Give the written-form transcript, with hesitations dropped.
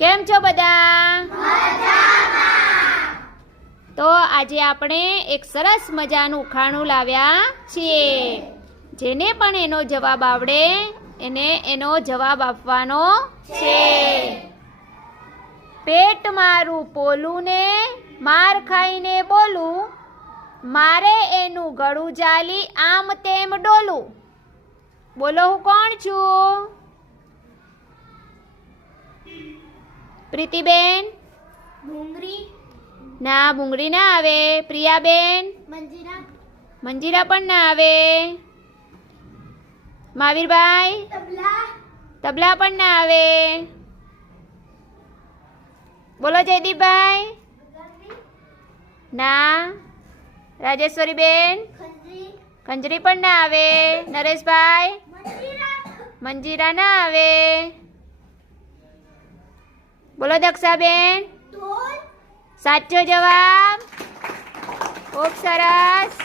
કેમ છો બધા? તો આજે આપણે એક સરસ મજાનું ઉખાણું લાવ્યા છીએ. જેને પણ એનો જવાબ આવડે એને એનો જવાબ આપવાનો છે. પેટ મારું પોલું ને માર ખાઈને બોલું, મારે એનું ગળું જાલી આમ તેમ ડોલું. બોલો, હું કોણ છું? પ્રીતિબેન? ભૂંગળી. ના, ભૂંગળી ના આવે. પ્રિયાબેન? મંજીરા. મંજીરા પણ ના આવે. મહાવીરભાઈ? તબલા. તબલા પણ ના આવે. બોલો જયદીપભાઈ? ના. રાજેશ્વરીબેન? ખંજરી. ખંજરી પણ ના આવે. નરેશભાઈ? મંજીરા. મંજીરા ના આવે. બોલો દક્ષાબેન? ઢોલ. સાચો જવાબ. ખૂબ સરસ.